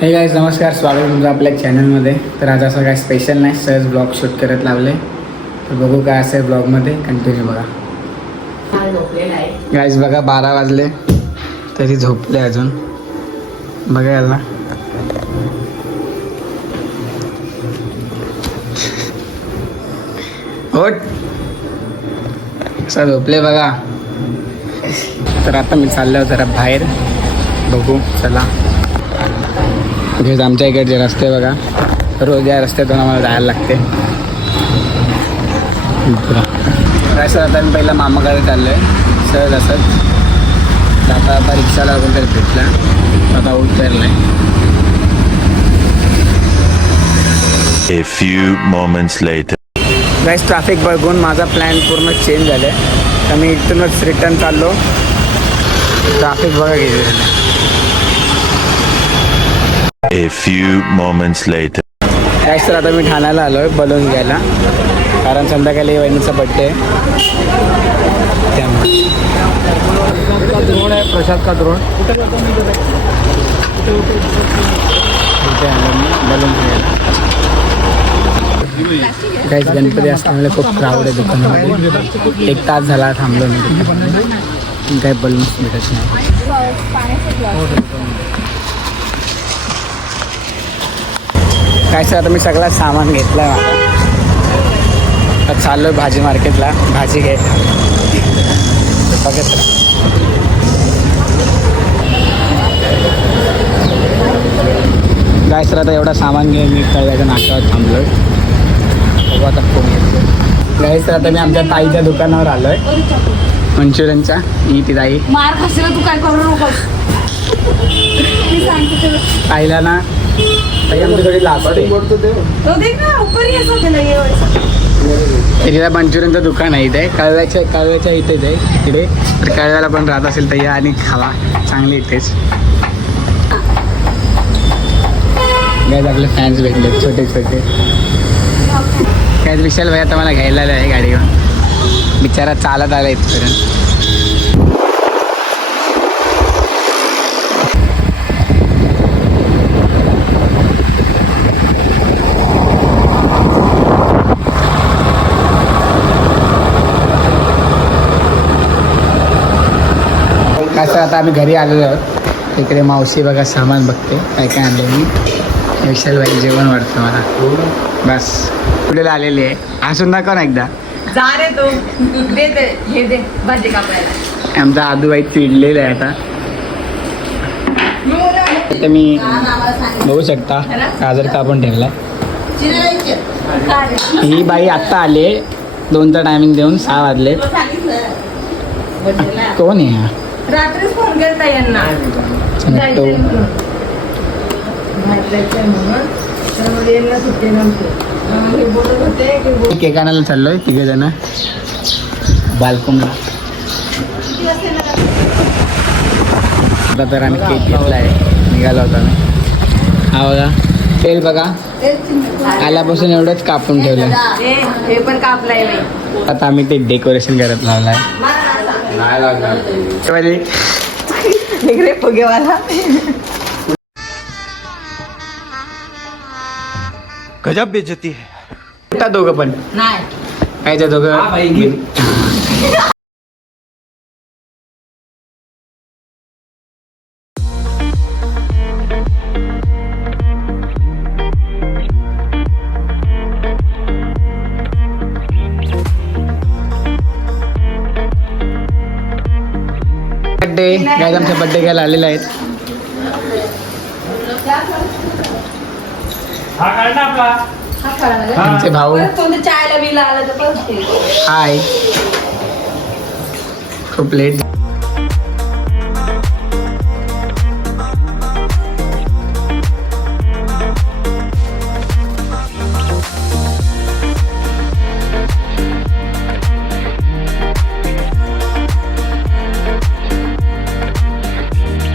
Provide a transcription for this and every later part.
हे गाईज नमस्कार, स्वागत तुमचं आपल्या चॅनलमध्ये. तर आज असं काय स्पेशल नाही, सहज ब्लॉग शूट करत लावले. तर बघू काय असेल ब्लॉगमध्ये, कंटिन्यू बघा. गाईज बघा 12 वाजले तरी झोपले अजून. बघा याला ओट असं झोपले बघा. तर आता मी चाललो जरा बाहेर, बघू चला. आमच्या इकडचे रस्ते बघा, रोज या रस्त्यातून आम्हाला जायला लागते. असं आता मी पहिला मामाकडे चाललो आहे सहज असंच. आता रिक्षाला कोणतरी भेटला, आता उतरला आहे. A few moments later. Guys traffic बघून माझा प्लॅन पूर्ण चेंज झाला आहे. तर मी इथूनच रिटर्न चाललो. ट्रॅफिक बघा गेले. A few moments later. गाईस तर आता मी ठाण्याला आलो आहे बलून घ्यायला, कारण संध्याकाळी वहिनीचा बड्डे आहे. त्यामुळे द्रोण आहे, प्रसाद का द्रोण इथे आलो मी बलून घ्यायला. काहीच गणपती असल्यामुळे खूप क्राऊड आहे दुकानामध्ये. 1 तास झाला थांबलो मी दुकानामध्ये, काही बलून्स भेटत नाही. काय सर आता मी सगळा सामान घेतला आहे माझा. आता चाललो आहे भाजी मार्केटला भाजी घ्यायला. बघत काय सर आता एवढा सामान घेऊन मी कळव्याच्या नाश्त्यावर थांबलो आहे. बघू आता फोन घेतलो. काय सर आता मी आमच्या ताईच्या दुकानावर आलो आहे मंचुरियनच्या. ही ती ताई मार खाशील तू, काय करू नकोस. ताईला ना ताई आमची थोडी लाजते. तिला मंचुरियनचं दुकान आहे इथे कळव्याच्या इथेच आहे तिथे. तर कळव्याला पण राहत असेल तर या आणि खावा, चांगली इथेच. काय आपले फॅन्स भेटले छोटे छोटे. काय विशाल भाई आता मला घ्यायला आहे गाडीवर, बिचारा चालत आला इथपर्यंत. असं आता आम्ही घरी आलेलो आहोत. तिकडे मावशी बघा सामान बघते काय काय आणले मी. विशाल भाई जेवण वाटतं मला. बस कुठेला आलेली आहे, हसून दाखव ना एकदा. जा रे तू, दे दे हे दे भाजी कापायला. आमचा आदूबाई चिडलेला आहे आता. आता मी बघू शकता गाजर कापून ठेवला. ही बाई आत्ता आले, 2चा टायमिंग देऊन 6 वाजले. कोण आहे हा? रात्रीच फोन केलता यांना केक आणायला चाललोय 3 जण बाल्कनला. आता तर आम्ही केक घेतला आहे, निघाला होता मी. हा बघा तेल बघा, आल्यापासून एवढंच कापून ठेवलं. हे पण कापलाय. आता आम्ही ते डेकोरेशन करत लावलाय. फुगेवाला गजब बेइज्जती है. दोघं पण नाही कायच्या दोघं. बड्डे काय आमचा बड्डे घ्यायला आलेला आहेत. आमचे भाऊ चायला बिला आलं तर हाय. खूप लेट.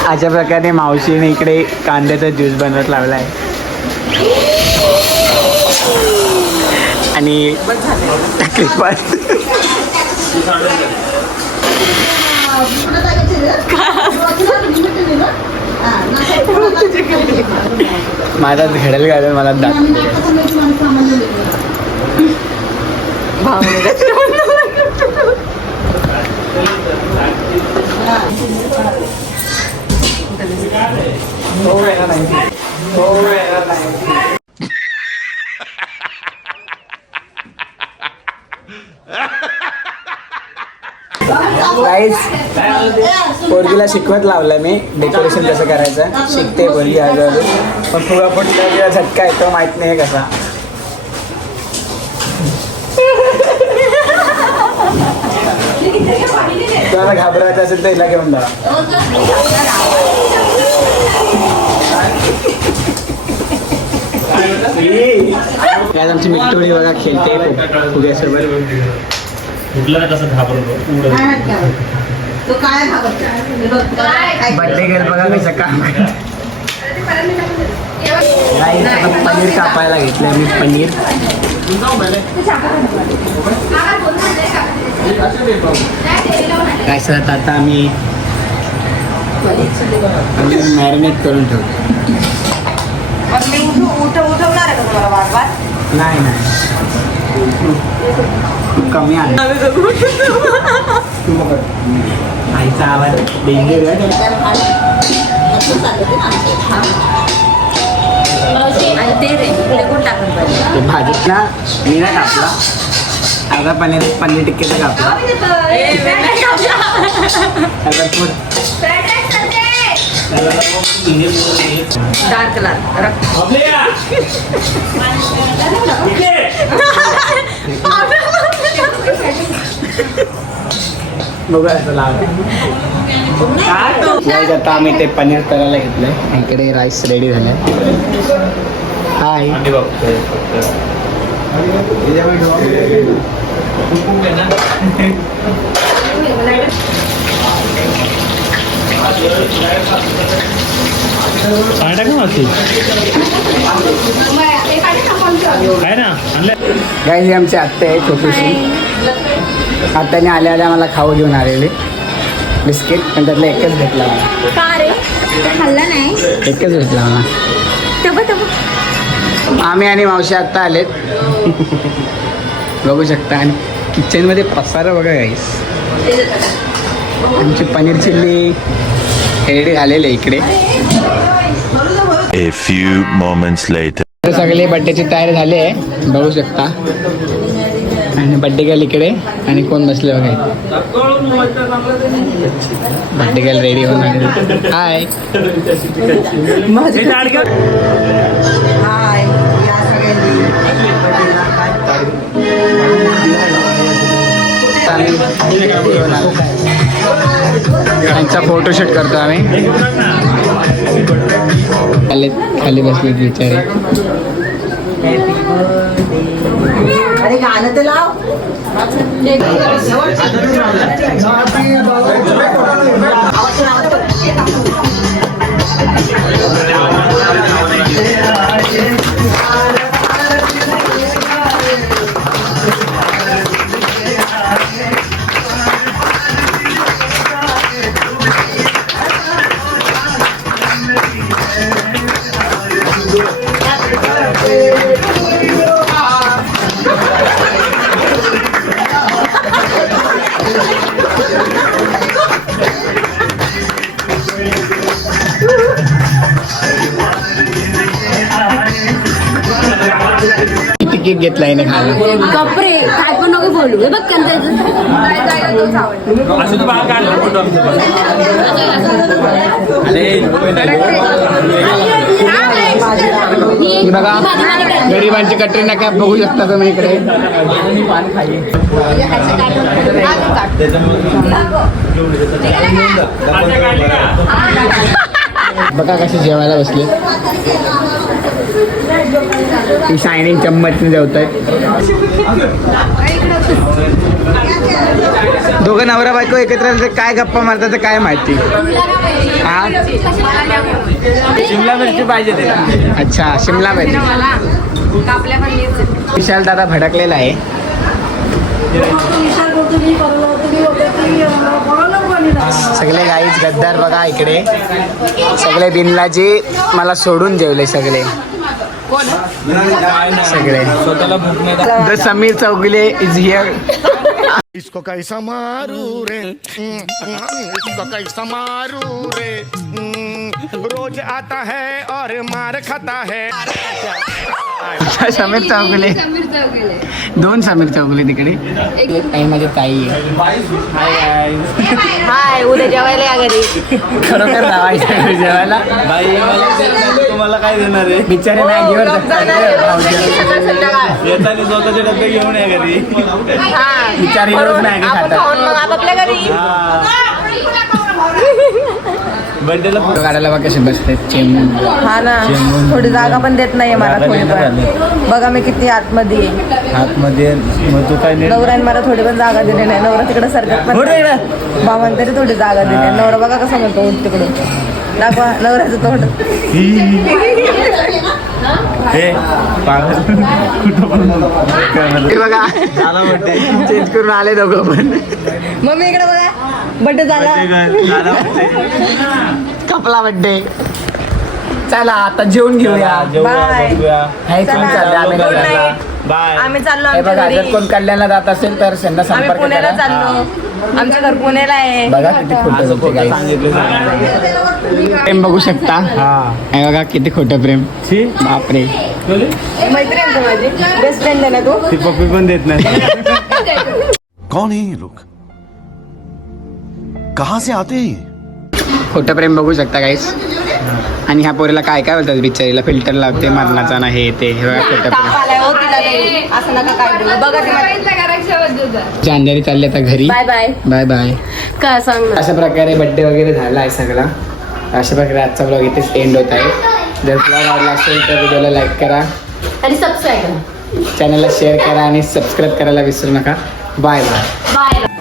अशा प्रकारे मावशीने इकडे कांद्याचा ज्यूस बनवत लावला आहे. आणि माझा घडेल घालून मला दाखव. पोरगीला शिकवत लावलं मी डेकोरेशन कसं करायचं. शिकते पोरगी हळूहळू. पण फुगा फुटला झटका येतो माहित नाही कसा. तुम्हाला घाबरायचं असेल तर हिला घेऊन जा. आज आमची मिठोडी बघा खेळते फुग्यासोबत. बर्थडे गर्ल बघा कसं काम करते. पनीर कापायला घेतलंय मी. पनीर काय सर आता आम्ही मॅरिनेट करून ठेवतो. नाही कमी आहे. आईचा आवाज डेंजर आहे. भाजीत ना मी नाही कापला. आता पनीर टिक्केचं कापला. डार्क कलर आता आम्ही ते पनीर करायला घेतलंय. इकडे राईस रेडी झालाय. हाय गाईस, ही आमची आत्या आहे छोटीशी. आत्याने आल्या आल्या मला खाऊ घेऊन आलेले बिस्किट. पण त्यातला एकच भेटला मला. एकच भेटला मला. आम्ही आणि मावशी आत्ता आलेत. बघू शकता. आणि किचनमध्ये पसारा बघा गाईस. आमची पनीर चिल्ली रेडी झालेली इकडे. A few moments later. सगळे बड्डेची तयारी झाली आहे बघू शकता. आणि बड्डे गर्ल इकडे. आणि कोण बसले बघा. बड्डे गर्ल रेडी होऊन. हाय त्यांचा फोटोशूट करतो आम्ही. खाली बसले बिचारे. अरे गाणं तर लाव. तिकीट घेतलाय ना खायला. कपडे काय पण नको बोलू. हे बघ बघा गरिबांची कटरीना काय बघू शकता तुम्ही इकडे. बघा कसे जेवायला बसले. ती शायनिंग चम्मचने जेवत आहेत. दोघं नवरा बायको एकत्र आले तर काय गप्पा मारतात तर काय माहिती. हा शिमला मिरची पाहिजे ते. अच्छा शिमला मिरची. विशाल दादा भडकलेला आहे. सगळे गाईच गद्दार बघा इकडे. सगळे बिनलाजी मला सोडून जेवले सगळे. सगळे the Sameer Chougule is here. इसको कैसा मारू रे इसको कैसा मारू रे रोज आता है और मार खाता है. समीर चौगुले. दोन समीर चौगुले तिकडे. काही माझी ताई आहे. हाय उद्या जेवायला या घरी. खरोखर लावायचं जेवायला. तुम्हाला काय देणार आहे? बिचारे मॅगीवर जगतात. येताना स्वतःचे डबे घेऊन या घरी. बिचारी रोज मॅगी खातात. आपापल्या घरी. बर्थडेला गाड्याला बघ कसे बसतात चेंबून. हा ना थोडी जागा पण देत नाहीये मला थोडी पण. बघा मी किती आतमध्ये आहे. आतमध्ये मग तू काय नवऱ्याने मला थोडी पण जागा दिली नाही. नवरा तिकडे सरकत पण बाबांनी तरी थोडी जागा दिली. नवरा बघा कसा म्हणतो उठ तिकडून. दाखवा नवऱ्याचं तोंड. हे हे बघा चेंज करून आले दोघं पण. मम्मी इकडे बघा बड्डे झाला. कपला बड्डे. चला आता जेवून घेऊया. बाय. हे कोण चालले आम्ही Good घराला. night. बाय. आम्ही चाललो हे आमच्या बघा जर घरी. कोण कल्याणला जात असेल तर त्यांना आम्ही संपर्क पुण्याला करा. चाललो. आमचं घर पुण्याला आहे. बघा किती खोटं बोलते guys. प्रेम बघू शकता. हे बघा किती खोटं प्रेम. बापरे. मैत्रीण का माझी बेस्ट फ्रेंड आहे ना तू. ती पप्पी पण देत नाही. कौन है ये लोग कहाँ से आते हैं? खोटं प्रेम बघू शकता गाईस. आणि ह्या पोरीला काय काय बोलतात बिचारीला फिल्टर लावते मरणाचा नाही ते. हे बघा खोटं ताप प्रेम. आलाय हो तिला तरी. असं नका काय बोलू. बघा ती माझी. जांजारी चालली आता घरी. Bye bye. Bye bye. काय सांग ना. अशा प्रकारे बड्डे वगैरे झाला आहे सगळा. अशा प्रकारे आजचा ब्लॉग इथेच एंड होत आहे. जर ब्लॉग आवडला असेल तर व्हिडिओला लाईक करा, आणि सबस्क्राईब करा. चॅनलला शेअर करा आणि सबस्क्राईब करायला विसरू नका. Bye bye. बाय.